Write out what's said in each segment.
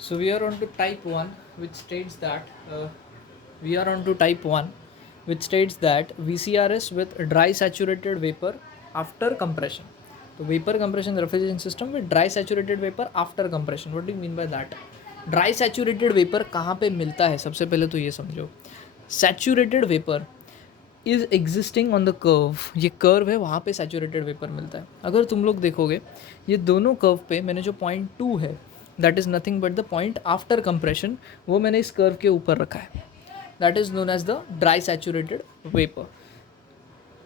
So we are on to type 1, which states that we are on to type 1, which states that VCRS with dry saturated vapor after compression. So vapor compression refrigeration system with dry saturated vapor after compression. What do you mean by that? Dry saturated vapour कहाँ पे मिलता है? सबसे पहले तो ये समझो, saturated vapour is existing on the curve. ये कर्व है, वहाँ पे सैचुरेटेड वेपर मिलता है. अगर तुम लोग देखोगे ये दोनों कर्व पे मैंने जो पॉइंट 2 है, that is nothing but the point after compression, वो मैंने इस कर्व के ऊपर रखा है. That is known as the dry saturated vapour.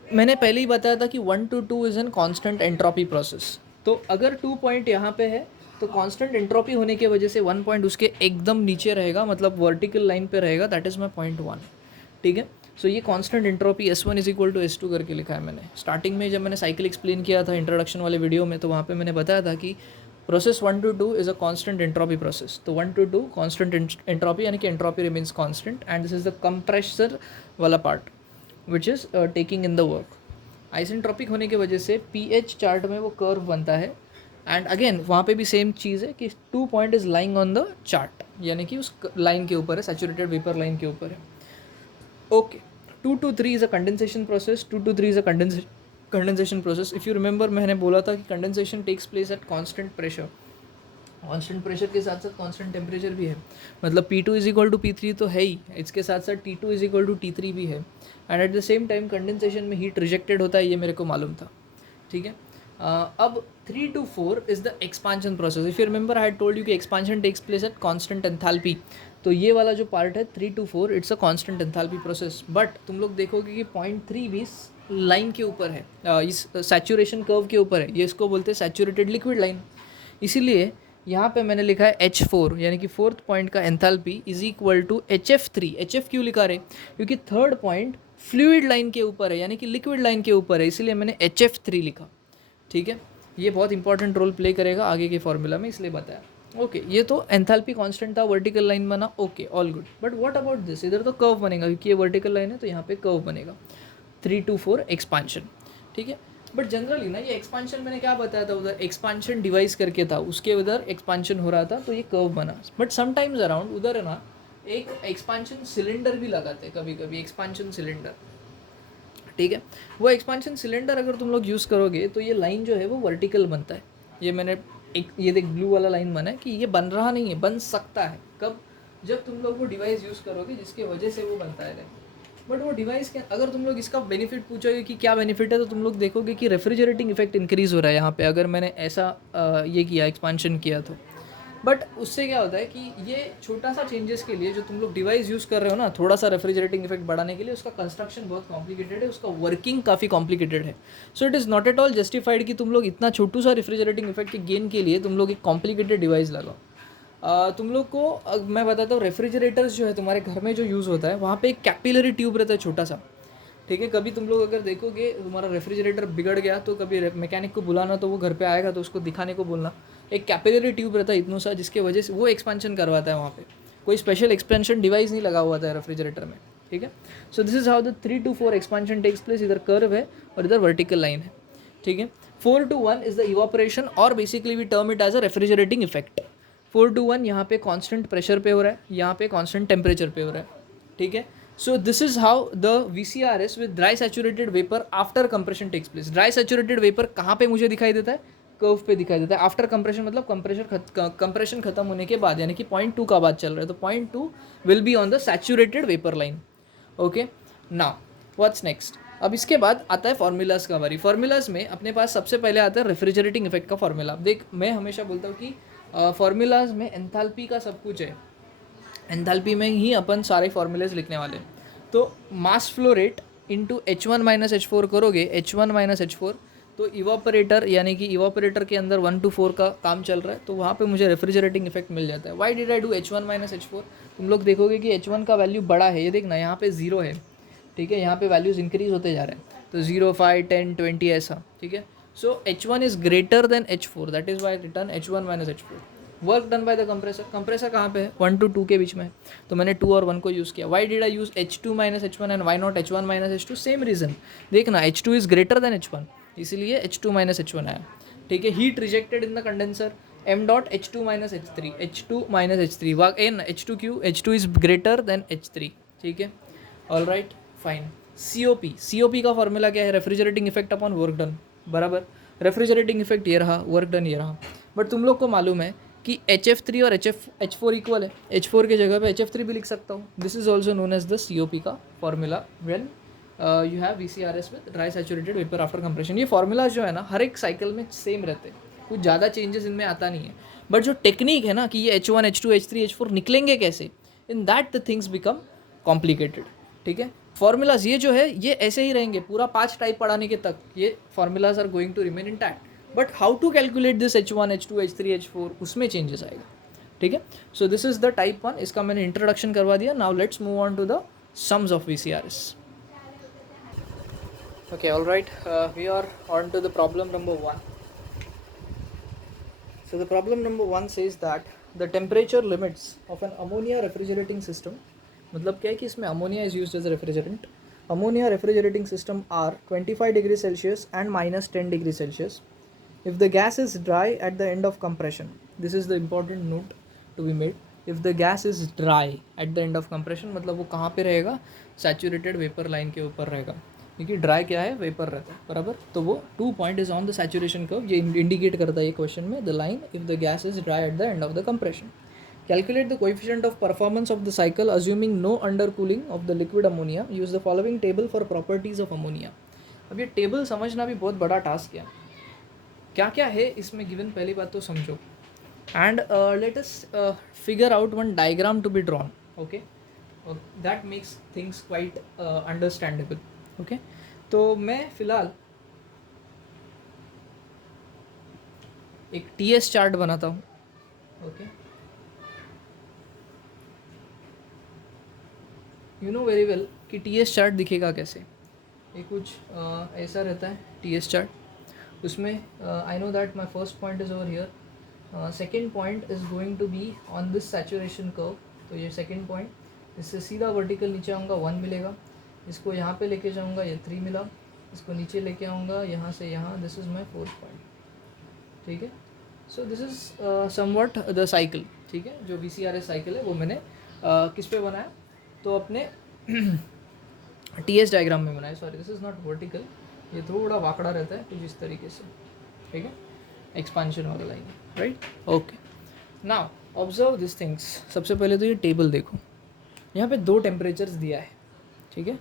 मैंने पहले ही बताया था कि 1 to 2 is an constant entropy process. तो अगर 2 पॉइंट यहाँ पे है तो कांस्टेंट एंट्रोपी होने की वजह से 1 पॉइंट उसके एकदम नीचे रहेगा, मतलब वर्टिकल लाइन पे रहेगा. That is my point 1. ठीक है. सो ये constant entropy S1 is equal to S2 करके लिखा है मैंने. स्टार्टिंग में जब मैंने साइकिल एक्सप्लेन किया था इंट्रोडक्शन वाले वीडियो में, तो वहाँ पे मैंने बताया था कि process 1 to 2 is a constant entropy process. तो 1 to 2 कांस्टेंट एंट्रोपी, यानी कि entropy remains constant, and this is the compressor वाला part which is taking in the work. Isentropic होने की वजह से पीएच चार्ट में वो कर्व बनता है. एंड अगेन वहाँ पे भी सेम चीज़ है कि 2 point is lying on the chart, यानी कि उस लाइन के ऊपर है, सैचुरेटेड वेपर लाइन के ऊपर है. Okay. 2 to 3 is a condensation process. 2 to 3 is a condensation process. If you remember, मैंने बोला था कि condensation takes place at constant pressure. Constant pressure के साथ साथ कॉन्स्टेंट टेम्परेचर भी है. मतलब P2 is equal to P3 तो है ही, इसके साथ साथ T2 is equal to T3 भी है. And at the same time condensation में हीट रिजेक्टेड होता है, ये मेरे को मालूम था. ठीक है. अब 3 to 4 is the expansion process. If you remember, I had told you कि expansion takes place at constant enthalpy. तो ये वाला जो पार्ट है 3 to 4, it's a constant enthalpy process. But तुम लोग देखोगे कि पॉइंट 3 भी लाइन के ऊपर है, इस सैचुरेशन कर्व के ऊपर है. ये इसको बोलते हैं सैचुरेटेड लिक्विड लाइन. इसीलिए यहाँ पे मैंने लिखा है H4, यानी कि फोर्थ पॉइंट का enthalpy is equal to HF3. HF क्यों लिखा रहे? क्योंकि थर्ड पॉइंट फ्लूइड लाइन के ऊपर है, यानी कि लिक्विड लाइन के ऊपर है, इसीलिए मैंने HF3 लिखा. ठीक है. ये बहुत इंपॉर्टेंट रोल प्ले करेगा आगे के फॉर्मूला में, इसलिए बताया. ओके. ये तो एंथैल्पी कांस्टेंट था, वर्टिकल लाइन बना. Okay, all good. But what about this? इधर तो कर्व बनेगा, क्योंकि ये वर्टिकल लाइन है तो यहाँ पे कर्व बनेगा. 3 to 4 एक्सपांशन. ठीक है. बट जनरली ना, ये एक्सपांशन मैंने क्या बताया था, उधर एक्सपांशन डिवाइस करके था, उसके उधर एक्सपांशन हो रहा था तो ये कर्व बना. बट समटाइम्स अराउंड उधर है ना, एक एक्सपांशन सिलेंडर भी लगाते हैं कभी कभी, एक्सपांशन सिलेंडर. ठीक है. वो एक्सपांशन सिलेंडर अगर तुम लोग यूज़ करोगे तो ये लाइन जो है वो वर्टिकल बनता है. ये मैंने एक, ये देख ब्लू वाला लाइन बना है कि ये बन रहा नहीं है, बन सकता है. कब? जब तुम लोग वो डिवाइस यूज़ करोगे जिसकी वजह से वो बनता है. बट वो डिवाइस के अगर तुम लोग इसका बेनिफिट पूछोगे कि क्या बेनिफिट है, तो तुम लोग देखोगे कि रेफ्रिजरेटिंग इफेक्ट इंक्रीज़ हो रहा है यहाँ पे, अगर मैंने ऐसा ये किया, एक्सपांशन किया तो. बट उससे क्या होता है कि ये छोटा सा चेंजेस के लिए जो तुम लोग डिवाइस यूज़ कर रहे हो ना, थोड़ा सा रेफ्रिजरेटिंग इफेक्ट बढ़ाने के लिए, उसका कंस्ट्रक्शन बहुत कॉम्प्लिकेटेड है, उसका वर्किंग काफ़ी कॉम्प्लिकेटेड है. So it is not at all justified कि तुम लोग इतना छोटू सा रेफ्रिजरेटिंग इफेक्ट के गेन के लिए तुम लोग एक कॉम्प्लिकेटेड डिवाइस लगाओ. तुम लोग को मैं बताता हूँ, रेफ्रिजरेटर्स जो है तुम्हारे घर में जो यूज़ होता है, वहाँ पे एक कैपिलरी ट्यूब रहता है छोटा सा. ठीक है. कभी तुम लोग अगर देखोगे तुम्हारा रेफ्रिजरेटर बिगड़ गया तो कभी मैकेनिक को बुलाना, तो वो घर पे आएगा तो उसको दिखाने को बोलना. एक कैपिलरी ट्यूब रहता है इतना सा, जिसके वजह से वो एक्सपेंशन करवाता है वहाँ पे. कोई स्पेशल एक्सपेंशन डिवाइस नहीं लगा हुआ था रेफ्रिजरेटर में. ठीक है. So this is how the 3 to 4 expansion takes place. इधर कर्व है और इधर वर्टिकल लाइन है. ठीक है. 4 to 1 इज द इवापोरेशन, और basically we term it as a refrigerating effect. 4 to 1 यहाँ पे कांस्टेंट प्रेशर पे हो रहा है, यहाँ पे कांस्टेंट टेम्परेचर पे हो रहा है. ठीक है. So this is how the VCRS with dry saturated vapour after compression takes place. Dry saturated vapour कहाँ पे मुझे दिखाई देता है? कर्व पे दिखाई देता है. आफ्टर कंप्रेशन मतलब कंप्रेशन खत्म होने के बाद, यानी कि पॉइंट 2 का बात चल रहा है, तो point 2 will be on the saturated vapour line. Okay. Now what's next? अब इसके बाद आता है फार्मूलाज का बारी. फार्मूलाज में अपने पास सबसे पहले आता है रेफ्रिजरेटिंग इफेक्ट का फार्मूला. देख, मैं हमेशा बोलता हूँ कि फार्मूलाज में एंथैल्पी का सब कुछ है, एंथैल्पी में ही अपन सारे फार्मूलेज लिखने वाले हैं. तो mass flow rate into H1 minus H4 करोगे, H1 माइनस H4, तो इवापोरेटर, यानी कि इवापोरेटर के अंदर 1 to 4 का काम चल रहा है, तो वहाँ पे मुझे रेफ्रिजरेटिंग इफेक्ट मिल जाता है. Why did I do H1 minus H4? तुम लोग देखोगे कि H1 का वैल्यू बड़ा है, ये देखना यहाँ पे 0 है. ठीक है. यहाँ पे वैल्यूज़ इंक्रीज होते जा रहे हैं, तो 0, 5, 10, 20 ऐसा. ठीक है. सो H1 is greater than H4, that is why return H1 minus H4. Work done by the compressor. Compressor कहाँ पे है? 1 to 2 के बीच में है, तो मैंने 2 और 1 को यूज़ किया. Why did I use H2 minus H1 and why not H1 minus H2? Same reason. देखना, H2 is greater than H1, इसीलिए H2 माइनस H1 आया. ठीक है. Heat rejected in the condenser, m dot h2 minus h3, h2 minus h3 वाग n h2 Q, h2 is greater than h3, ठीक है, all right fine. COP का formula क्या है, refrigerating effect upon work done, बराबर, refrigerating effect ये रहा, work done ये रहा। बट तुम लोग को मालूम है कि HF3 और H4 इक्वल है, H4 के जगह पे HF3 भी लिख सकता हूँ। This is also known as the COP का formula when you have VCRS with dry saturated vapour after compression. ये फॉर्मूला जो है ना हर एक साइकिल में सेम रहते हैं, कुछ ज़्यादा चेंजेस इनमें आता नहीं है। बट जो टेक्निक है ना कि ये H1 H2 H3 H4 निकलेंगे कैसे, in that the things become complicated, ठीक है। फॉर्मूलाज ये जो है ये ऐसे ही रहेंगे पूरा 5 टाइप पढ़ाने के तक, ये formulas are going to remain intact, but how to calculate this H1 H2 H3 H4 उसमें चेंजेस आएगा, ठीक है। So this is the type 1, इसका मैंने इंट्रोडक्शन करवा दिया। Now let's move on to the sums of VCRS। Okay, all right. We are on to the problem number 1. So the problem number 1 says that the temperature limits of an ammonia refrigerating system, मतलब क्या है कि इसमें ammonia is used as a refrigerant. Ammonia refrigerating system are 25 degrees Celsius and minus 10 degrees Celsius. If the gas is dry at the end of compression, this is the important note to be made. If the gas is dry at the end of compression, मतलब वो कहाँ पे रहेगा, saturated vapour line के ऊपर रहेगा, क्योंकि dry क्या है, वेपर रहता है, बराबर। तो वो 2 point is on the saturation curve, ये इंडिकेट करता है ये क्वेश्चन में, the line if the gas is dry at the end of the compression. Calculate the coefficient of performance of the cycle assuming no under cooling of the liquid ammonia, use the following table for properties of ammonia. अब ये table समझना भी बहुत बड़ा task है, क्या क्या है इसमें गिवन, पहली बात तो समझो, and let us figure out one diagram to be drawn, okay, that makes things quite understandable, okay. तो मैं फिलहाल एक TS चार्ट बनाता हूँ, okay. You know very well कि TS चार्ट दिखेगा कैसे, ये कुछ ऐसा रहता है TS चार्ट। उसमें I know that my first point is over here, second point is going to be on this saturation curve, तो ये सेकेंड पॉइंट, इससे सीधा वर्टिकल नीचे आऊँगा 1 मिलेगा, इसको यहाँ पे लेके जाऊँगा ये 3 मिला, इसको नीचे लेके आऊँगा यहाँ से यहाँ, this is my 4th point, ठीक है। So this is somewhat the cycle, ठीक है। जो VCRS साइकिल है वो मैंने किस पे बनाया, तो अपने TS डायग्राम में बनाया, sorry this is not vertical, ये थोड़ा वाकड़ा रहता है कुछ इस तरीके से, ठीक है, एक्सपांशन वाला line, right, okay. Now observe this things. सबसे पहले तो ये टेबल देखो, यहाँ पे 2 टेम्परेचर्स दिया है, ठीक है।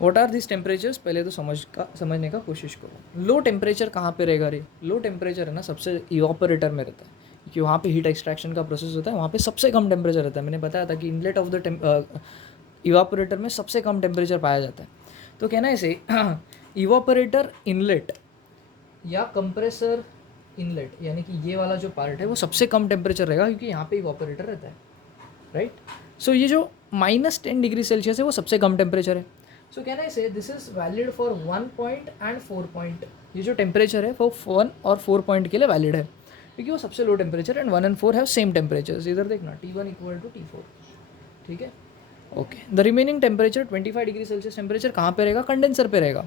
व्हाट आर दिस टेम्परेचर्स, पहले तो समझने का कोशिश करो। लो टेम्परेचर कहाँ पे रहेगा रे, लो टेम्परेचर है ना सबसे इवापोरेटर में रहता है, क्योंकि वहाँ पे हीट एक्सट्रैक्शन का प्रोसेस होता है, वहाँ पे सबसे कम टेम्परेचर रहता है। मैंने बताया था कि इनलेट ऑफ द इवापोरेटर में सबसे कम टेम्परेचर पाया जाता है। तो कहना है इसे इवापोरेटर इनलेट या कंप्रेसर इनलेट, यानी कि ये वाला जो पार्ट है वो सबसे कम टेम्परेचर रहेगा, क्योंकि यहाँ पे इवापोरेटर रहता है, राइट। सो ये जो -10 डिग्री सेल्सियस है वो सबसे कम टेम्परेचर है। सो कैन आई से this is valid for 1 point and 4 point, ये जो टेम्परेचर है वो 1 और 4 पॉइंट के लिए वैलिड है, क्योंकि वो सबसे low temperature, and 1 and 4 have same temperature. इधर देखना T1 इक्वल टू T4, ठीक है, okay. The remaining temperature 25 degree Celsius temperature कहाँ पे रहेगा, कंडेंसर पे रहेगा,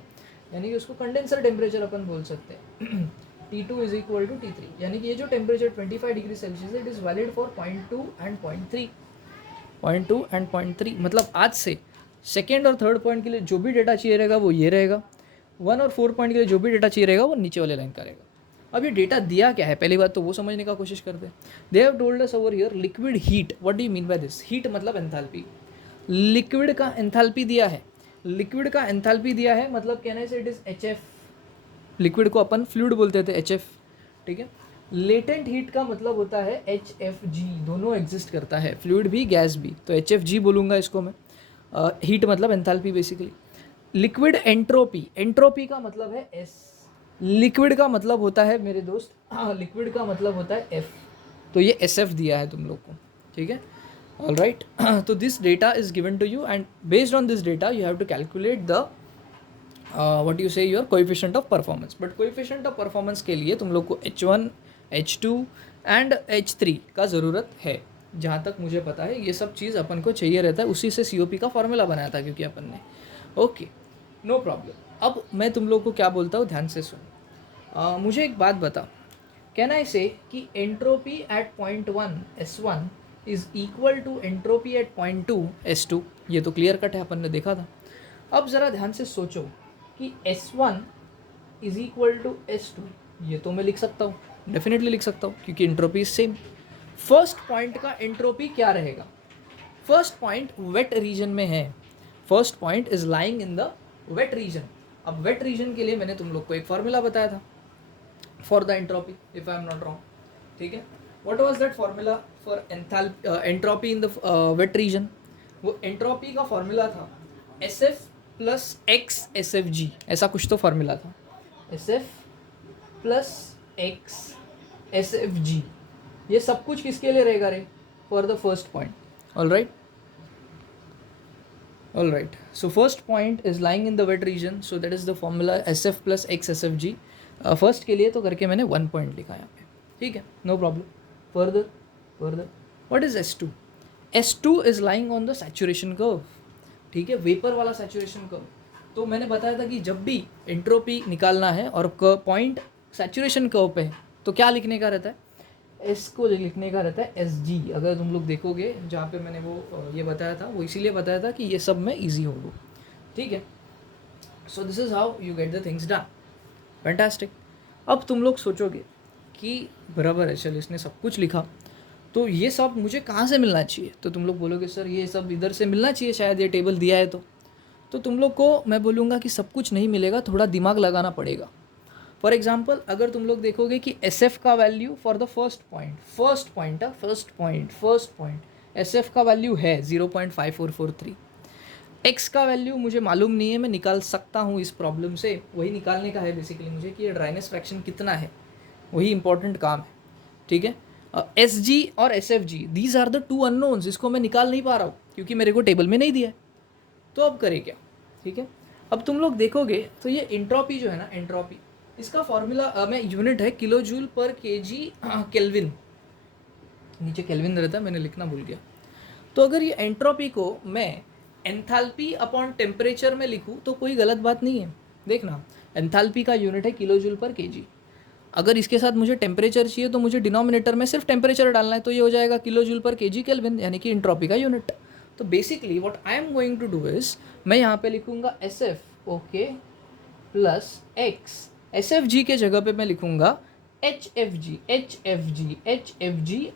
यानी कि उसको कंडेंसर टेम्परेचर अपन बोल सकते हैं। T2 is equal to T3, यानी कि ये जो टेम्परेचर 25 डिग्री सेल्सियस है it is valid for 0.2 and 0.3, 0.2 and 0.3, मतलब आज से सेकेंड और थर्ड पॉइंट के लिए जो भी डेटा चाहिए रहेगा वो ये रहेगा, 1 और 4 पॉइंट के लिए जो भी डेटा चाहिए रहेगा वो नीचे वाले लाइन का रहेगा। अब ये डेटा दिया क्या है, पहली बात तो वो समझने का कोशिश करते हैं। दे have told us over here liquid heat, what do you mean by this, heat मतलब एंथैल्पी, लिक्विड का एंथैल्पी दिया है, लिक्विड का एंथैल्पी दिया है, मतलब कहने से इट इज़ HF, लिक्विड को अपन फ्लूइड बोलते थे HF, ठीक है। लेटेंट हीट का मतलब होता है HFG, दोनों एग्जिस्ट करता है, फ्लूइड भी गैस भी, तो HFG बोलूँगा इसको मैं। हीट मतलब enthalpy basically. Liquid entropy, entropy का मतलब है S, लिक्विड का मतलब होता है मेरे दोस्त, लिक्विड का मतलब होता है F, तो ये SF दिया है तुम लोग को, ठीक है, ऑल राइट। तो this data is given to you and based on this data you have to calculate the what you say your coefficient of performance. But coefficient of performance के लिए तुम लोग को H1 H2 एंड H3 का ज़रूरत है, जहाँ तक मुझे पता है ये सब चीज़ अपन को चाहिए रहता है, उसी से COP का फॉर्मूला बनाया था क्योंकि अपन ने, ओके, नो प्रॉब्लम। अब मैं तुम लोग को क्या बोलता हूँ, ध्यान से सुन। मुझे एक बात बता, कैन आई से कि entropy at point 1 S1 is equal to entropy at point 2 S2? ये तो क्लियर कट है, अपन ने देखा था। अब ज़रा ध्यान से सोचो कि S1 is equal to S2, ये तो मैं लिख सकता हूँ, डेफिनेटली लिख सकता हूँ, क्योंकि entropy is same. First point का एंट्रोपी क्या रहेगा? फर्स्ट पॉइंट वेट रीजन में है, first point is lying in the wet region. अब वेट रीजन के लिए मैंने तुम लोग को एक फॉर्मूला बताया था for the entropy, if I am not wrong, ठीक है। What was that formula for entropy in the wet region? वो एंट्रोपी का फॉर्मूला था SF प्लस एक्स SFG, ऐसा कुछ तो फॉर्मूला था, SF प्लस एक्स SFG। ये सब कुछ किसके लिए रहेगा रे? For the first point. All right, all right, so first point is lying in the wet region, so that is the formula SF plus x SFG। First के लिए तो करके मैंने 1 पॉइंट लिखा यहाँ पे, ठीक है, no problem. Further what is S2? S2 is lying on the saturation curve, ठीक है, वेपर वाला सैचुरेशन कर्व। तो मैंने बताया था कि जब भी एंट्रोपी निकालना है और पॉइंट सैचुरेशन कर्व पे है तो क्या लिखने का रहता है? एस को लिखने का रहता है SG। अगर तुम लोग देखोगे जहाँ पे मैंने वो ये बताया था, वो इसीलिए बताया था कि ये सब में ईजी हो वो, ठीक है। So this is how you get the things done, fantastic. अब तुम लोग सोचोगे कि बराबर है, चल इसने सब कुछ लिखा, तो ये सब मुझे कहाँ से मिलना चाहिए? तो तुम लोग बोलोगे सर ये सब इधर से मिलना चाहिए, शायद ये टेबल दिया है तो तुम लोग को मैं बोलूँगा कि सब कुछ नहीं मिलेगा, थोड़ा दिमाग लगाना पड़ेगा। फॉर एग्जाम्पल अगर तुम लोग देखोगे कि SF का value for the first point SF का वैल्यू है 0.5443। एक्स का वैल्यू मुझे मालूम नहीं है, मैं निकाल सकता हूँ इस प्रॉब्लम से, वही निकालने का है बेसिकली मुझे कि ये ड्राइनेस फ्रैक्शन कितना है, वही इंपॉर्टेंट काम है, ठीक है। SG और SFG these are the two unknowns, इसको मैं निकाल नहीं पा रहा हूँ क्योंकि मेरे को टेबल में नहीं दिया है। तो अब करें क्या, ठीक है। अब तुम लोग देखोगे तो ये एंट्रोपी जो है ना, एंट्रोपी इसका फॉर्मूला में यूनिट है किलो जूल पर केजी केल्विन, नीचे केल्विन रहता है, मैंने लिखना भूल गया। तो अगर ये एंट्रोपी को मैं एंथैल्पी अपॉन टेम्परेचर में लिखूँ तो कोई गलत बात नहीं है। देखना, एंथैल्पी का यूनिट है किलो जूल पर केजी, अगर इसके साथ मुझे टेम्परेचर चाहिए तो मुझे डिनोमिनेटर में सिर्फ टेम्परेचर डालना है, तो ये हो जाएगा किलो जूल पर केजी केल्विन, यानी कि एंट्रोपी का यूनिट। तो basically what I am going to do is, मैं यहाँ पे लिखूंगा SF okay plus x, SFG के जगह पे मैं लिखूंगा HFG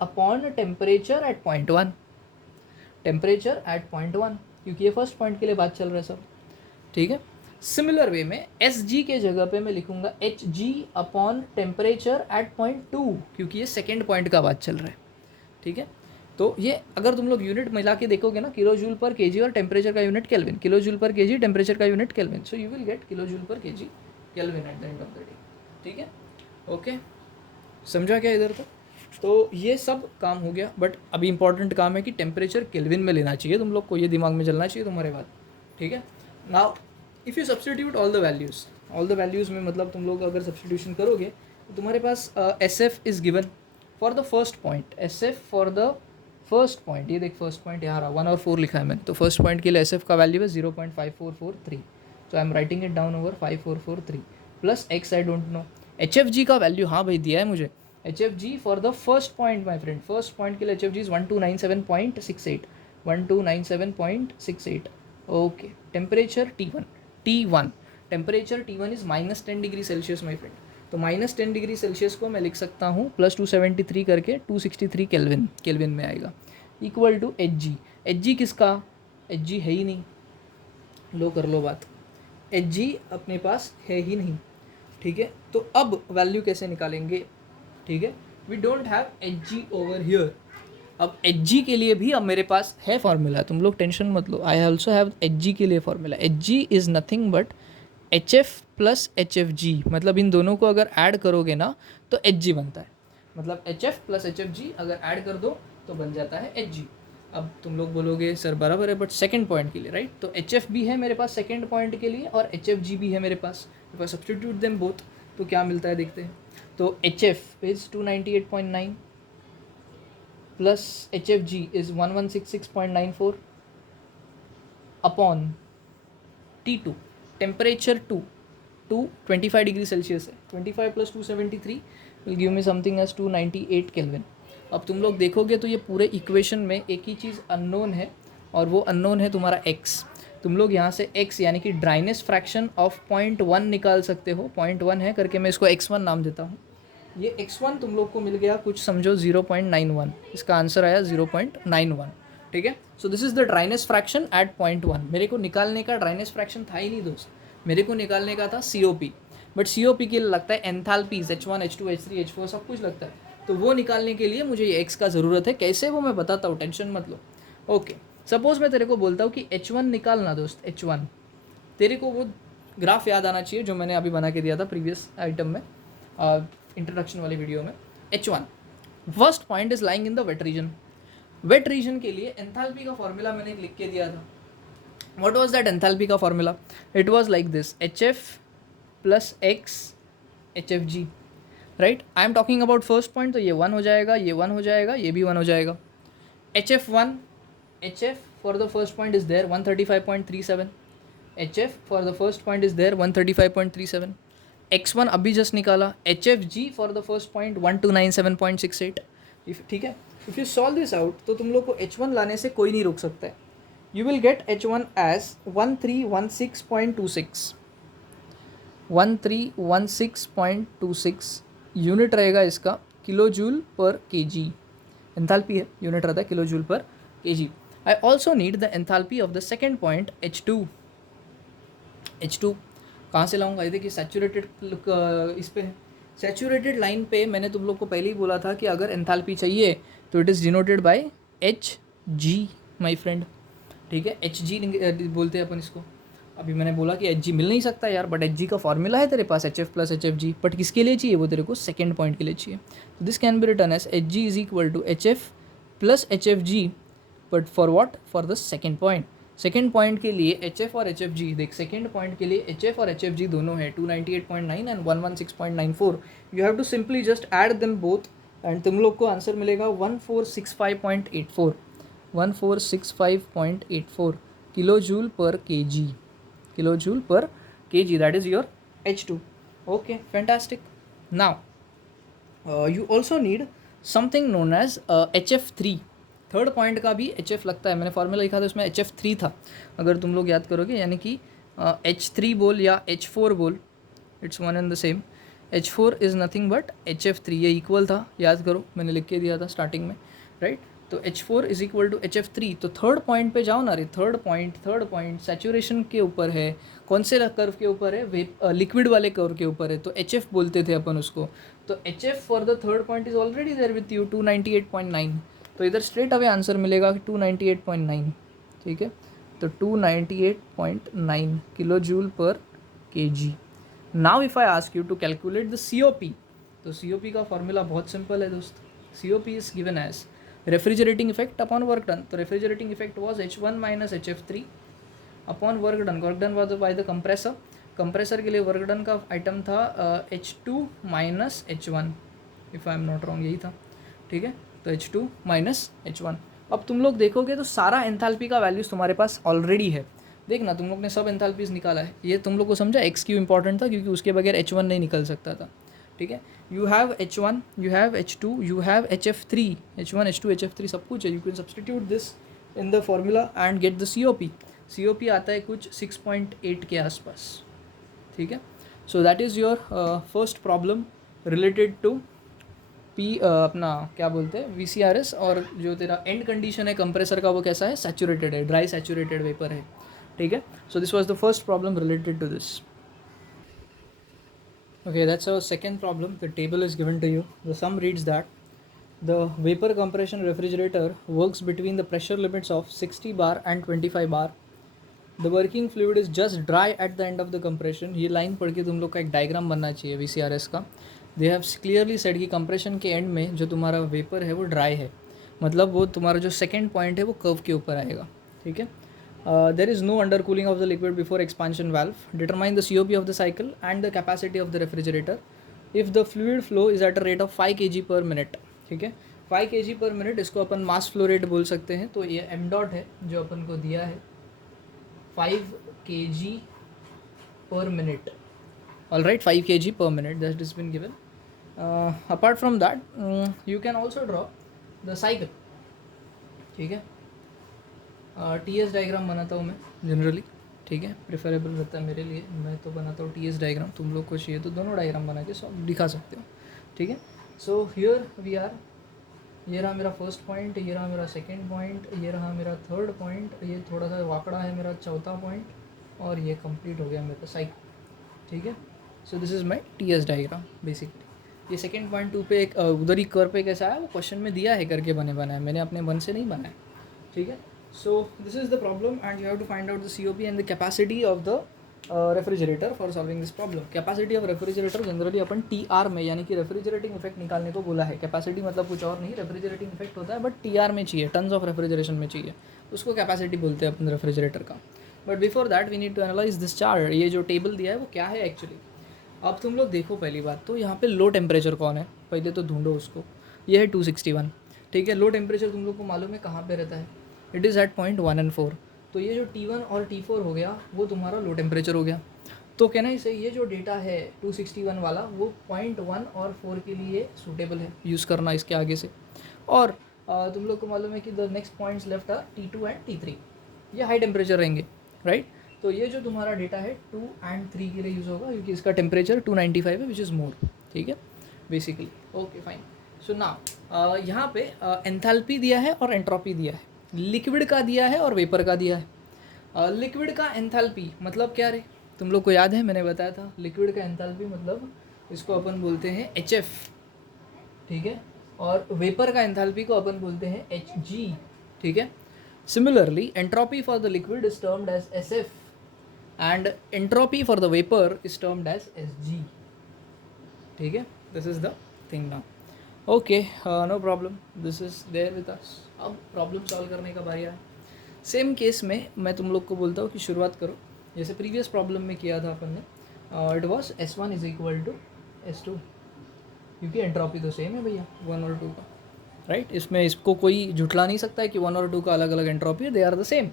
upon temperature at point 1, temperature at point 1, क्योंकि ये फर्स्ट पॉइंट के लिए बात चल रहा है सब, ठीक है। सिमिलर वे में SG के जगह पे मैं लिखूंगा HG upon temperature at point 2, क्योंकि ये सेकेंड पॉइंट का बात चल रहा है, ठीक है। तो ये अगर तुम लोग यूनिट मिला के देखोगे ना, किलो जूल पर केजी और टेम्परेचर का यूनिट केल्विन, किलो जूल पर केजी टेम्परेचर का unit kelvin, so you will get kilo joule पर KG kelvin at the end of the day, ठीक है। ओके, समझा क्या इधर तक? तो ये सब काम हो गया, बट अभी इंपॉर्टेंट काम है कि टेम्परेचर केल्विन में लेना चाहिए तुम लोग को, ये दिमाग में चलना चाहिए तुम्हारे बात, ठीक है। Now if you substitute all the values में मतलब तुम लोग अगर सब्सटीट्यूशन करोगे तो तुम्हारे पास SF is given for the first point, SF for the first point, ये देख फर्स्ट पॉइंट यहाँ रहा 1 और 4 लिखा है मैंने, तो फर्स्ट पॉइंट के लिए SF का वैल्यू है 0.5443, तो I am writing it down over 5443 plus x I don't know. HFG का वैल्यू हाँ भाई दिया है मुझे, HFG for the first point my friend, first point के लिए HFG is 1297.68, 1297.68, okay. Temperature T1 temperature T1 is -10 degree Celsius my friend, तो -10 degree Celsius को मैं लिख सकता हूँ प्लस 273 करके 263 केल्विन में आएगा, इक्वल टू HG किसका? HG है ही नहीं, लो कर लो बात, HG अपने पास है ही नहीं, ठीक है। तो अब वैल्यू कैसे निकालेंगे, ठीक है, we don't have HG over here. अब HG के लिए भी अब मेरे पास है फॉर्मूला, तुम लोग टेंशन मत लो, आई ऑल्सो हैव HG के लिए formula. HG is nothing but HF plus HFG, मतलब इन दोनों को अगर ऐड करोगे ना तो HG बनता है, मतलब HF प्लस HFG अगर ऐड कर दो तो बन जाता है HG। अब तुम लोग बोलोगे सर बराबर है बट सेकंड पॉइंट के लिए, राइट, तो HF भी है मेरे पास सेकंड पॉइंट के लिए और HFG भी है मेरे पास, if I substitute them both तो क्या मिलता है देखते हैं। तो HF is 298.9 plus HFG is 1166.94 upon T2, temperature 25 degree Celsius है, 25 plus 273 will give me something as 298 kelvin. अब तुम लोग देखोगे तो ये पूरे इक्वेशन में एक ही चीज़ अननोन है, और वो अननोन है तुम्हारा x। तुम लोग यहाँ से x यानी कि ड्राइनेस फ्रैक्शन ऑफ 0.1 निकाल सकते हो। 0.1 है करके मैं इसको x1 नाम देता हूँ। ये x1 तुम लोग को मिल गया कुछ समझो 0.91, इसका आंसर आया 0.91। ठीक है, so this is the dryness fraction at 0.1। मेरे को निकालने का ड्राइनेस फ्रैक्शन था ही नहीं दोस्त, मेरे को निकालने का था COP, बट COP के लिए लगता है enthalpies H1 H2 H3 H4 सब कुछ लगता है, तो वो निकालने के लिए मुझे ये x का ज़रूरत है। कैसे वो मैं बताता हूँ, टेंशन मत लो। ओके, सपोज मैं तेरे को बोलता हूँ कि H1 निकालना दोस्त, H1 तेरे को वो ग्राफ याद आना चाहिए जो मैंने अभी बना के दिया था प्रीवियस आइटम में, इंट्रोडक्शन वाली वीडियो में। H1 first point is lying in the wet region. Wet region के लिए एंथैल्पी का फॉर्मूला मैंने लिख के दिया था। व्हाट वाज दैट एंथैल्पी का formula? It was like this, HF plus x HFG, right. I am talking about first point, तो ये 1 हो जाएगा, ये 1 हो जाएगा, ये भी 1 हो जाएगा। HF1, HF for the first point is there 135.37, HF for the first point is there 135.37, x1 अभी जस्ट निकाला, HFG for the first point 1297.68। ठीक है, if you solve this out तो तुम लोग को H1 लाने से कोई नहीं रोक सकता है। You will get H1 as 1316.26, 1316.26 unit रहेगा इसका, किलो जूल पर केजी। एंथैल्पी है, यूनिट रहता है किलो जूल पर KG. I also need the enthalpy of the second point H2। H2 कहाँ से लाऊंगा? ये देखिए सैचुरेटेड इस पे है, सैचुरेटेड लाइन पे मैंने तुम लोग को पहले ही बोला था कि अगर एंथैल्पी चाहिए तो it is denoted by Hg my friend. ठीक है, Hg बोलते हैं अपन इसको। अभी मैंने बोला कि Hg मिल नहीं सकता यार, बट Hg का फॉर्मूला है तेरे पास HF प्लस HFG, बट किसके लिए चाहिए? वो तेरे को सेकेंड पॉइंट के लिए चाहिए। तो this can be written as Hg is equal to HF plus HFG, but for what? For the second point. Second point के लिए HF और HFG, देख सेकेंड पॉइंट के लिए HF और HFG दोनों है 298.9 and 116.94। You have to simply just add them both and तुम लोग को आंसर मिलेगा 1465.84, 1465.84 किलो जूल पर केजी, किलो जूल पर KG, that is your H2। Okay, fantastic. Now you also need something known as HF3। Third point का भी HF लगता है, मैंने फॉर्मूला लिखा था उसमें HF3 था, अगर तुम लोग याद करोगे, यानी कि H3 बोल या H4 बोल, it's one and the same. H4 is nothing but HF3, ये इक्वल था, याद करो मैंने लिख के दिया था स्टार्टिंग में, राइट। तो H4 is equal to HF3। तो थर्ड पॉइंट पे जाओ ना रे, थर्ड पॉइंट सैचुरेशन के ऊपर है। कौन से कर्व के ऊपर है? लिक्विड वाले कर्व के ऊपर है, तो HF बोलते थे अपन उसको। तो HF for the third point is already there with you 298.9, तो इधर स्ट्रेट अवे आंसर मिलेगा 298.9। ठीक है, तो 298.9 किलो जूल पर KG. Now if I ask you to calculate the COP, तो COP का फॉर्मूला बहुत सिंपल है दोस्त। COP is given as refrigerating effect upon work done. तो refrigerating effect was H1 minus HF3 upon work done. Work done was by the compressor, compressor के लिए work done का item था H2 minus H1, if I am not wrong, यही था। ठीक है, तो H2 माइनस H1। अब तुम लोग देखोगे तो सारा एंथैल्पी का वैल्यूज़ तुम्हारे पास ऑलरेडी है। देखना, तुम लोग ने सब एंथैल्पीज निकाला है। ये तुम लोग को समझा एक्स क्यों इंपॉर्टेंट था, क्योंकि उसके बगैर H1 नहीं निकल सकता था। ठीक है, you have H1, you have H2, you have HF3, H1 H2 HF3 सब कुछ है। You can substitute this in the formula and gate the COP। COP आता है कुछ 6.8 के आसपास। ठीक है, so that is your first problem related to अपना क्या बोलते हैं VCRS, और जो तेरा एंड कंडीशन है कंप्रेसर का वो कैसा है? सैचुरेटेड है, ड्राई सैचुरेटेड वेपर है। ठीक है, so this was the first problem related to this. Okay, that's our second problem. The table is given to you. The sum reads that the vapor compression refrigerator works between the pressure limits of 60 bar and 25 bar. The working fluid is just dry at the end of the compression. ये line पढ़ के तुम लोग का एक diagram बनना चाहिए VCRS का। They have clearly said कि कंप्रेशन के एंड में जो तुम्हारा वेपर है वो ड्राई है, मतलब वो तुम्हारा जो सेकेंड पॉइंट है वो कर्व के ऊपर आएगा। ठीक है, there is no undercooling of the liquid before expansion valve. Determine the COP of the cycle and the capacity of the refrigerator if the fluid flow is at a rate of 5 kg per minute. ठीक है, 5 kg per minute, इसको अपन mass flow rate बोल सकते हैं। तो ये m dot है जो अपन को दिया है 5 kg per minute. All right, 5 kg per minute that has been given. Apart from that you can also draw the cycle, ठीक है। टी एस डायग्राम बनाता हूँ मैं जनरली, ठीक है, प्रेफरेबल रहता है मेरे लिए, मैं तो बनाता हूँ टी एस डायग्राम, तुम लोग को चाहिए तो दोनों डायग्राम बना के सब दिखा सकते हो, ठीक है। सो हियर वी आर, ये रहा मेरा फर्स्ट पॉइंट, ये रहा मेरा सेकंड पॉइंट, ये रहा मेरा थर्ड पॉइंट, ये थोड़ा सा वाकड़ा है मेरा चौथा पॉइंट, और ये कंप्लीट हो गया मेरा साइकिल, ठीक है। So this is my T S diagram basically. ये सेकंड पॉइंट 2 पे एक उधर ही कर पे कैसा है वो क्वेश्चन में दिया है करके बनाया, मैंने अपने मन से नहीं बनाया, ठीक है। So this is the problem and you have to find out the COP and the capacity of the refrigerator for solving this problem. Capacity of refrigerator generally अपन TR में यानी कि रेफ्रिजरेटिंग इफेक्ट निकालने को बोला है। कैपेसिटी मतलब कुछ और नहीं, रेफ्रिजरेटिंग इफेक्ट होता है बट TR में चाहिए, टन्स ऑफ रेफ्रिजरेशन में चाहिए, उसको कैपेसिटी बोलते हैं अपन रेफ्रिजरेटर का। But before that we need to analyse this chart. ये जो टेबल दिया है वो क्या है एक्चुअली। अब तुम लोग देखो, पहली बात तो यहाँ पे लो टेम्परेचर कौन है, पहले तो ढूंढो उसको। ये है 261, ठीक है। लो टेम्परेचर तुम लोग को मालूम है कहाँ पे रहता है, it is at point 1 and 4। तो ये जो T1 और T4 हो गया वो तुम्हारा लो टेम्परेचर हो गया। तो कहना इसे ये जो डेटा है 261 वाला वो पॉइंट 1 और 4 के लिए सूटेबल है यूज़ करना इसके आगे से। और तुम लोग को मालूम है कि the next points left are T2 and T3, ये हाई टेम्परेचर रहेंगे, राइट। तो ये जो तुम्हारा डेटा है 2 and 3 के लिए यूज़ होगा क्योंकि इसका टेम्परेचर 295 है विच इज़ मोर, ठीक है basically. Okay fine. So now यहाँ पे एंथैल्पी दिया है और एंट्रोपी दिया है, लिक्विड का दिया है और वेपर का दिया है। लिक्विड का एंथैल्पी मतलब क्या रे, तुम लोग को याद है मैंने बताया था लिक्विड का एंथैल्पी मतलब इसको अपन बोलते हैं HF, ठीक है। और वेपर का एंथैल्पी को अपन बोलते हैं Hg, ठीक है। Similarly entropy for the liquid is termed as SF and entropy for the vapor is termed as Sg, ठीक है। This is the thing now. Okay, no problem, this is there with us. अब problem solve करने का बारी आया। Same case में मैं तुम लोग को बोलता हूँ कि शुरुआत करो जैसे प्रीवियस प्रॉब्लम में किया था अपन ने। It was S1 is equal to S2, क्योंकि एंट्रोपी तो सेम है भैया 1 और 2 का, राइट। इसमें इसको कोई झुटला नहीं सकता है कि 1 और 2 का अलग अलग एंट्रोपी है, दे आर द सेम।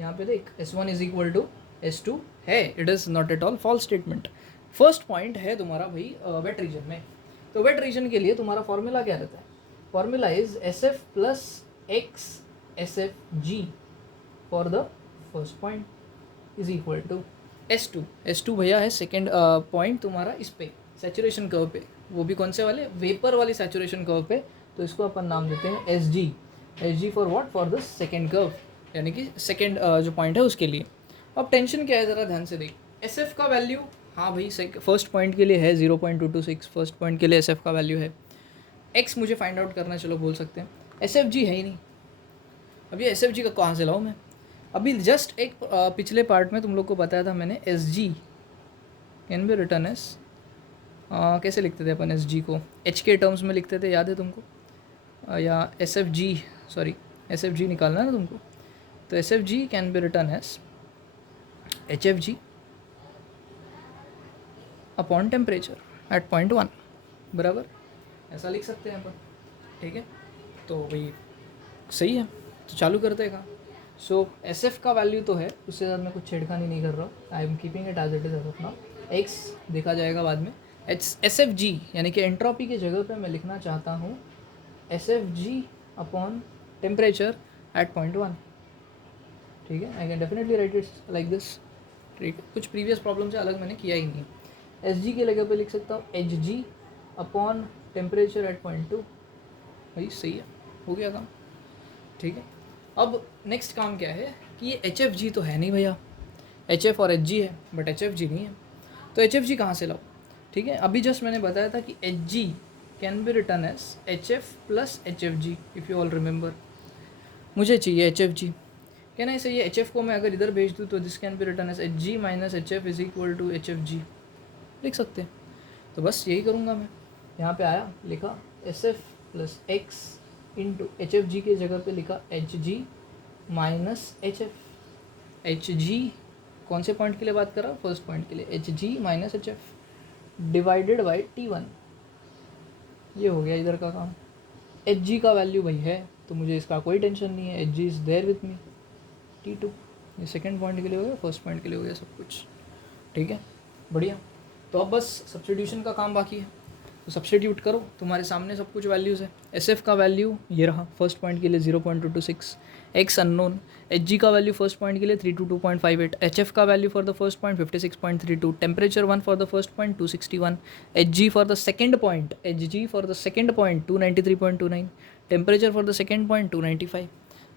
यहाँ पे देख S1 is equal to S2 है, it is not at all false statement. First point है तुम्हारा भाई वेट रीजन में। तो वेट रीजन के लिए तुम्हारा फॉर्मूला क्या रहता है, formula is SF plus X SFG for the first point is equal to S2। S2 भैया है सेकेंड पॉइंट तुम्हारा इस पे सैचुरेशन कर्व पे, वो भी कौन से वाले, वेपर वाली सैचुरेशन कर्व पे। तो इसको अपन नाम देते हैं SG for what, for the second curve, यानी कि सेकेंड जो पॉइंट है उसके लिए। अब टेंशन क्या है ज़रा ध्यान से देख, SF का वैल्यू, हाँ भाई फर्स्ट पॉइंट के लिए है 0.226, फर्स्ट पॉइंट के लिए SF का वैल्यू है। X मुझे फाइंड आउट करना, चलो बोल सकते हैं। SFG है ही नहीं, अब ये SFG का कहाँ से लाऊँ मैं। अभी जस्ट एक पिछले पार्ट में तुम लोग को बताया था मैंने SG can be return S, कैसे लिखते थे अपन SG को, H के टर्म्स में लिखते थे, याद है तुमको, या SFG, सॉरी SFG निकालना है ना तुमको। तो SFG can be return S HFG upon temperature at point 1, बराबर ऐसा लिख सकते हैं अपन, ठीक है। तो वही सही है, तो चालू करते हैं काम। सो SF का वैल्यू तो है, उससे ज़्यादा मैं कुछ छेड़खानी नहीं कर रहा हूँ, I am keeping it as it is as of now. X देखा जाएगा बाद में। SFG यानी कि एंट्रोपी की जगह पे मैं लिखना चाहता हूँ SFG upon temperature at point 1, ठीक है। I can definitely right it like this, ठीक है। कुछ प्रीवियस प्रॉब्लम से अलग मैंने किया ही नहीं। SG की जगह पे लिख सकता हूँ HG upon temperature at point 2, भाई सही है, हो गया काम, ठीक है। अब नेक्स्ट काम क्या है कि ये HFG तो है नहीं भैया, HF और HG है बट HFG नहीं है। तो HFG कहाँ से लाओ, ठीक है। अभी जस्ट मैंने बताया था कि HG can be written as HF plus HFG, if you all remember. मुझे चाहिए HFG, कहना है सही है। HF को मैं अगर इधर भेज दूँ तो this can be written as HG minus HF is equal to HFG, लिख सकते हैं। तो बस यही करूँगा मैं, यहाँ पे आया लिखा SF plus X into HFG की जगह पे लिखा HG माइनस HF। HG कौन से पॉइंट के लिए बात कर रहा हूँ, फर्स्ट पॉइंट के लिए, HG minus HF divided by T1, ये हो गया इधर का काम। HG का वैल्यू भाई है तो मुझे इसका कोई टेंशन नहीं है, HG is there with me. T2 ये सेकेंड पॉइंट के लिए हो गया, फर्स्ट पॉइंट के लिए हो गया सब कुछ, ठीक है, बढ़िया। तो अब बस सब्स्टिट्यूशन का काम बाकी है। तो सब्सटीट्यूट करो, तुम्हारे सामने सब कुछ वैल्यूज़ है। एस एफ का वैल्यू ये रहा फर्स्ट पॉइंट के लिए 0.226, एक्स अननोन, एच जी का वैल्यू फर्स्ट पॉइंट के लिए 322.58, एच एफ का value for the first point 56.32, temperature 1 for the first point 261, H G for the second point 293.29, temperature for the second point 295.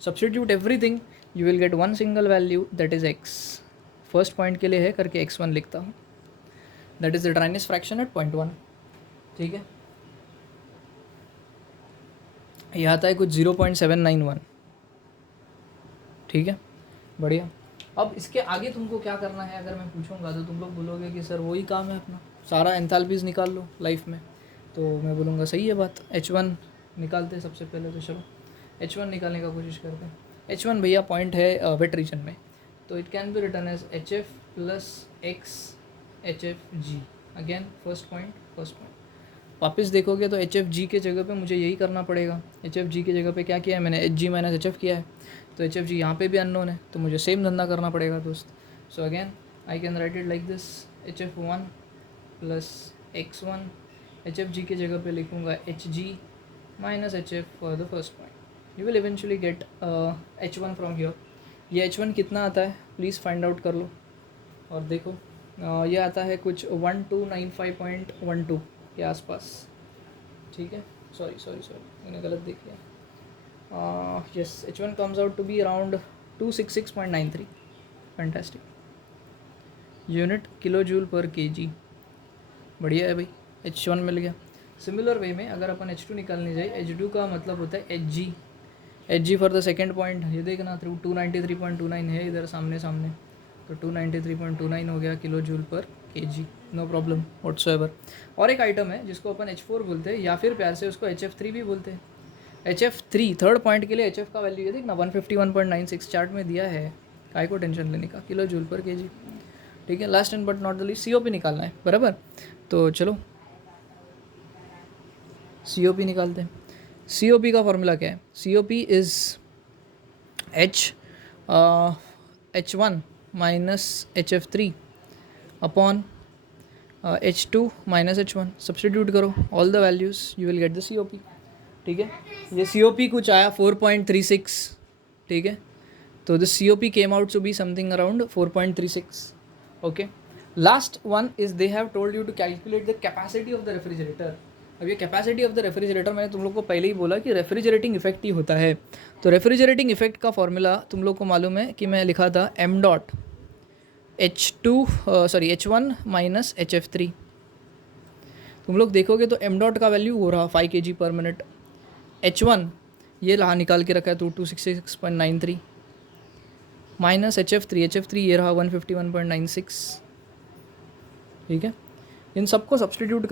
Substitute everything, you will get one single value, that is x. First point के लिए है करके x1 लिखता हूँ, that is the dryness fraction at 0.1. ठीक है, ये आता है कुछ 0.791. ठीक है, बढ़िया. अब इसके आगे तुमको क्या करना है अगर मैं पूछूंगा तो तुम लोग बोलोगे कि सर वही काम है अपना, सारा एंथैल्पीज़ निकाल लो लाइफ में. तो मैं बोलूँगा सही है बात, H1 निकालते हैं सबसे पहले. तो चलो H1 निकालने का कोशिश करते हैं. H1 भैया पॉइंट है वेट रीजन में, तो it can be written as HF plus x HFG. Again first point. वापस देखोगे तो HFG के जगह पे मुझे यही करना पड़ेगा. HFG की जगह पे क्या किया है मैंने, HG माइनस HF किया है, तो HFG यहाँ पे भी अननोन है, तो मुझे सेम धंधा करना पड़ेगा दोस्त. So again I can write it like this, HF1 plus x1, HFG की जगह पे लिखूँगा HG minus HF for the first point. You will eventually gate H1 from here. ये H1 कितना आता है प्लीज़ फाइंड आउट कर लो और देखो. ये आता है कुछ 1295.12 के आसपास. ठीक है, सॉरी मैंने गलत देख लिया. Yes, H1 comes out to be around 266.93. Fantastic. Unit kilo joule पर केजी. बढ़िया है भाई, H1 मिल गया. सिमिलर वे में अगर अपन H2 निकालने जाए, H2 का मतलब होता है HG for the second point. ये देखना 293.29 है इधर सामने, तो 293.29 हो गया किलो जूल पर केजी. No problem whatsoever. और एक आइटम है जिसको अपन H4 बोलते हैं या फिर प्यार से उसको HF3 भी बोलते हैं. HF3 थर्ड पॉइंट के लिए HF का वैल्यू ये देखना 151.96 चार्ट में दिया है. काय को टेंशन लेने का, किलो जूल पर केजी. ठीक है, last and but not the least COP निकालना है बराबर. तो चलो COP निकालते हैं. COP का फॉर्मूला क्या है, COP is H1 minus HF3 upon H2 minus H1. Substitute करो all the values, you will get the COP. ठीक है, ये COP कुछ आया 4.36. ठीक है, तो the COP came out to be something around 4.36. Okay, last one is they have told you to calculate the capacity of the refrigerator. अब ये कैपेसिटी ऑफ द रेफ्रिजरेटर मैंने तुम लोग को पहले ही बोला कि रेफ्रिजरेटिंग इफेक्ट ही होता है. तो रेफ्रिजरेटिंग इफेक्ट का फॉर्मूला तुम लोग को मालूम है कि मैं लिखा था H1 माइनस HF3. तुम लोग देखोगे तो m का वैल्यू हो रहा 5 kg पर मिनट. H1 ये रहा निकाल के रखा है 266.93 माइनस HF3 ये रहा 151.96. ठीक है, इन सबको सब्सटीट्यूट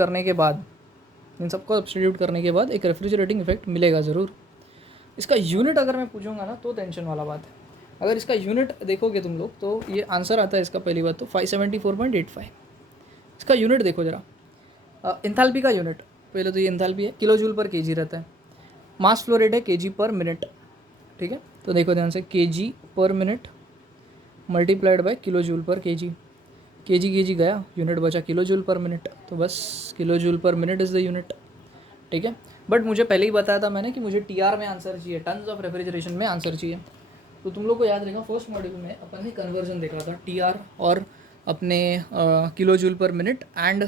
करने के बाद एक रेफ्रिजरेटिंग इफेक्ट मिलेगा ज़रूर. इसका यूनिट अगर मैं पूछूंगा ना तो टेंशन वाला बात है. अगर इसका यूनिट देखोगे तुम लोग तो ये आंसर आता है इसका पहली बात तो 574.85. इसका यूनिट देखो ज़रा, एंथैल्पी का यूनिट. पहले तो ये एंथैल्पी है, किलो जूल पर केजी रहता है. मास फ्लो रेट है केजी पर मिनट. ठीक है, तो देखो ध्यान से, केजी पर minute multiplied by kilo joule पर केजी. केजी गया, यूनिट बचा किलो जूल पर मिनट. तो बस किलो जूल पर मिनट इज़ द यूनिट. ठीक है, बट मुझे पहले ही बताया था मैंने कि मुझे TR में आंसर चाहिए, टन्स ऑफ रेफ्रिजरेशन में आंसर चाहिए. तो तुम लोग को याद रहेगा फर्स्ट मॉड्यूल में अपन ने कन्वर्जन देखा था TR और अपने किलो जूल पर मिनट एंड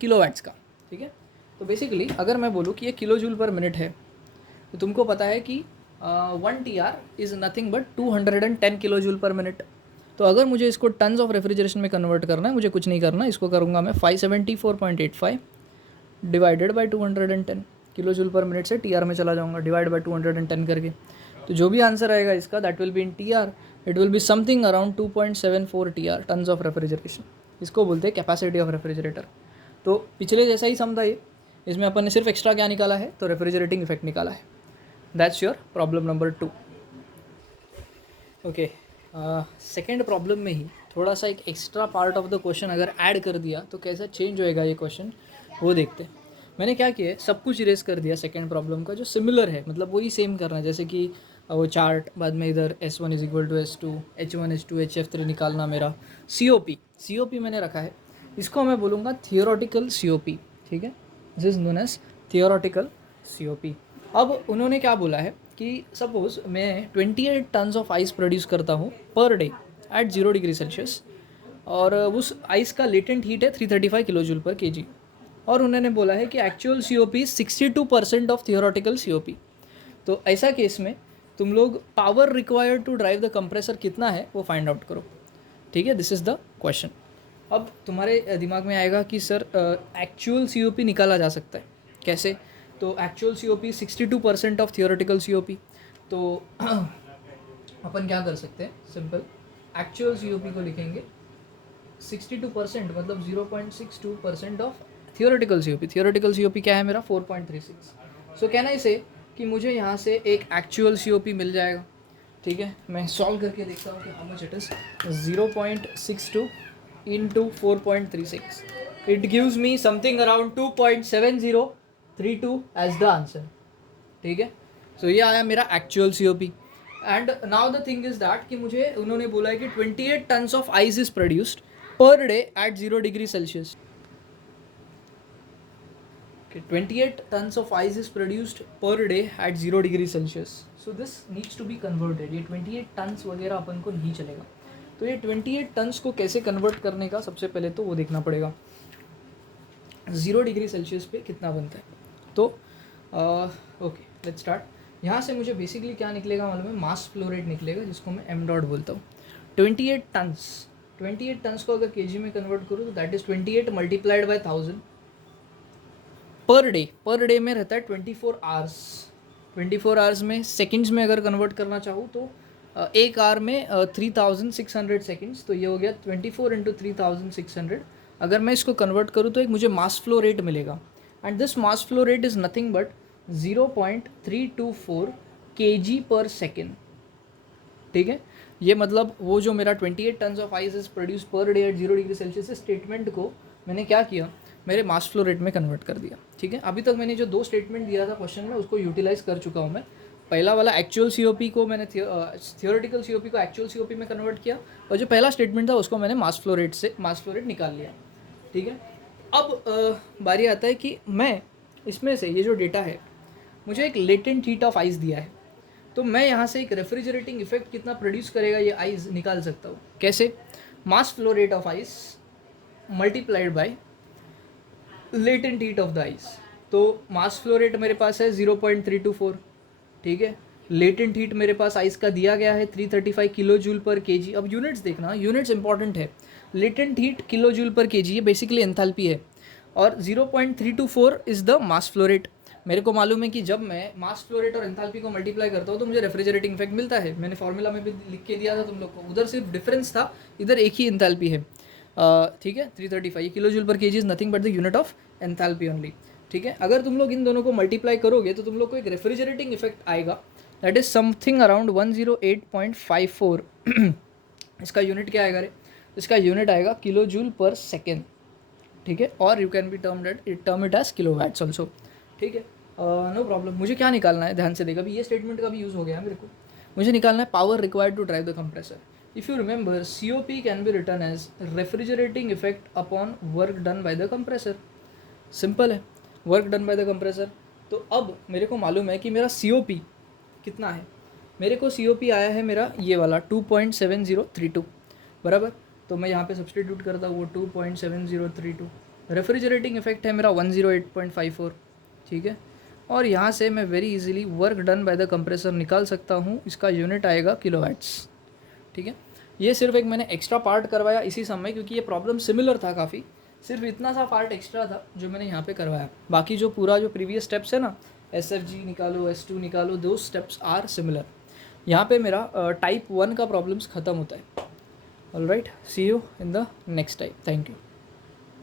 किलोवाट्स का. ठीक है, तो बेसिकली अगर मैं बोलूँ कि ये किलो जूल पर मिनट है तो तुमको पता है कि 1 TR is nothing but 210 kilo joule पर मिनट. तो अगर मुझे इसको टन्स ऑफ रेफ्रिजरेशन में कन्वर्ट करना है, मुझे कुछ नहीं करना, इसको करूँगा मैं 574.85 डिवाइडेड बाई 210. किलो जूल पर मिनट से TR में चला जाऊँगा, डिवाइड बाई 210 करके. तो जो भी आंसर आएगा इसका that will be in TR. It will be something around 2.74 TR, tons of refrigeration. इसको बोलते हैं कैपेसिटी ऑफ रेफ्रिजरेटर. तो पिछले जैसा ही सम था ये, इसमें अपन ने सिर्फ एक्स्ट्रा क्या निकाला है, तो रेफ्रिजरेटिंग इफेक्ट निकाला है. That's your problem number 2. Okay, second problem में ही थोड़ा सा एक extra part of the question अगर ऐड कर दिया तो कैसा चेंज होएगा ये क्वेश्चन, वो देखते हैं. मैंने क्या किया है, सब कुछ इरेज कर दिया सेकेंड प्रॉब्लम का जो सिमिलर है, मतलब वही सेम करना है. जैसे कि वो चार्ट, बाद में इधर S1 is equal to S2, H1 H2 HF3 निकालना मेरा. COP मैंने रखा है, इसको मैं बोलूँगा थियोरेटिकल COP. ठीक है, this is known as theoretical COP। अब उन्होंने क्या बोला है कि सपोज मैं 28 टन्स ऑफ आइस प्रोड्यूस करता हूँ पर डे एट 0 डिग्री सेल्सियस, और उस आइस का लेटेंट हीट है 335 किलो जूल पर केजी, और उन्होंने बोला है कि actual COP 62% of theoretical COP। तो ऐसा केस में तुम लोग power required to drive the compressor कितना है वो फाइंड आउट करो। ठीक है, दिस इज़ द क्वेश्चन। अब तुम्हारे दिमाग में आएगा कि सर एक्चुअल COP निकाला जा सकता है कैसे? तो actual COP 62% of theoretical COP। तो अपन क्या कर सकते हैं, सिंपल एक्चुअल COP को लिखेंगे 62%, मतलब 0.62% of theoretical COP। Theoretical COP क्या है मेरा 4.36। सो कैन आई से कि मुझे यहाँ से एक एक्चुअल COP मिल जाएगा। ठीक है, मैं सॉल्व करके देखता हूँ कि how much it is. 0.62 into 4.36, it gives me something around 2.7032 as the answer. ठीक है, सो ये आया मेरा actual COP। And now the thing is that कि मुझे उन्होंने बोला है कि 28 tons of ice is produced per day at 0 degree Celsius. 28 tons of ice is produced per day at 0 degree Celsius. So this needs to be converted. ये 28 tons वगैरह अपन को नहीं चलेगा। तो ये 28 tons को कैसे कन्वर्ट करने का सबसे पहले तो वो देखना पड़ेगा 0 डिग्री सेल्सियस पे कितना बनता है। तो ओके लेट्स स्टार्ट। यहाँ से मुझे बेसिकली क्या निकलेगा मालूम है, मास फ्लो रेट निकलेगा, जिसको मैं m डॉट बोलता हूँ। 28 टन्स को अगर kg में कन्वर्ट करूँ तो that is 28 multiplied by 1000 per day में रहता है 24 आवर्स। 24 आवर्स में सेकंड्स में अगर कन्वर्ट करना चाहूँ तो एक आवर में 3600 सेकंड्स, तो ये हो गया 24 इंटू 3600। अगर मैं इसको कन्वर्ट करूँ तो एक मुझे मास फ्लो रेट मिलेगा, and this mass flow rate is nothing but 0.324 kg पर सेकेंड। ठीक है, ये मतलब वो जो मेरा 28 tons of ice is produce पर day at 0 degree Celsius statement को मैंने क्या किया, मेरे मास फ्लो रेट में कन्वर्ट कर दिया। ठीक है, अभी तक मैंने जो 2 स्टेटमेंट दिया था क्वेश्चन में उसको यूटिलाइज कर चुका हूँ मैं। पहला वाला एक्चुअल COP को मैंने थियोरेटिकल COP को एक्चुअल COP में कन्वर्ट किया, और जो पहला स्टेटमेंट था उसको मैंने मास फ्लो रेट निकाल लिया। ठीक है, अब बारी आता है कि मैं इसमें से ये जो डेटा है, मुझे एक लेटेंट हीट ऑफ आइस दिया है, तो मैं यहाँ से एक रेफ्रिजरेटिंग इफेक्ट कितना प्रोड्यूस करेगा ये आइस निकाल सकता हूँ। कैसे? Mass flow rate of ice multiplied by latent heat of the ice. तो मास फ्लो रेट मेरे पास है 0.324। ठीक है, लेटेंट हीट मेरे पास आइस का दिया गया है 335 किलो जूल पर केजी। अब यूनिट्स देखना, यूनिट्स इंपॉर्टेंट है। लेटेंट हीट किलो जूल पर केजी, ये बेसिकली एंथैल्पी है, और 0.324 is the mass flow rate. मेरे को मालूम है कि जब मैं मास फ्लो रेट और एंथैल्पी को मल्टीप्लाई करता हूँ तो मुझे रेफ्रिजरेटिंग इफेक्ट मिलता है। मैंने फॉर्मूला में भी लिख के दिया था तुम लोग को, उधर सिर्फ डिफरेंस था, इधर एक ही एंथैल्पी है। ठीक है, 335 किलो जूल पर KG is nothing but the unit of enthalpy only. ठीक है, अगर तुम लोग इन दोनों को मल्टीप्लाई करोगे तो तुम लोग को एक रेफ्रिजरेटिंग इफेक्ट आएगा, दैट इज समथिंग अराउंड 108.54। इसका यूनिट क्या आएगा रे? इसका यूनिट आएगा किलो जूल पर सेकेंड। ठीक है, और you can be term it as kilo watts also. ठीक है, नो प्रॉब्लम। मुझे क्या निकालना है, ध्यान से देखा, अभी ये स्टेटमेंट का भी यूज़ हो गया है मेरे को। मुझे निकालना है power required to drive the compressor. If you remember, COP can be written as refrigerating effect upon work done by the compressor. Simple है, work done by the compressor. तो अब मेरे को मालूम है कि मेरा COP कितना है। मेरे को COP आया है मेरा ये वाला 2.7032 बराबर। तो मैं यहाँ पे सब्सटीट्यूट करता हूँ वो 2.7032। रेफ्रिजरेटिंग इफेक्ट है मेरा 108.54। ठीक है, और यहाँ से मैं very easily work done by the compressor निकाल सकता हूँ, इसका यूनिट आएगा किलोवाट्स। ठीक है, ये सिर्फ एक मैंने एक्स्ट्रा पार्ट करवाया इसी समय, क्योंकि ये प्रॉब्लम सिमिलर था काफ़ी, सिर्फ इतना सा पार्ट एक्स्ट्रा था जो मैंने यहाँ पे करवाया। बाकी जो पूरा जो प्रीवियस स्टेप्स है ना, SFG निकालो, S2 निकालो, दो स्टेप्स आर सिमिलर। यहाँ पे मेरा टाइप 1 का प्रॉब्लम्स ख़त्म होता है। Alright, see you in the next type. Thank you.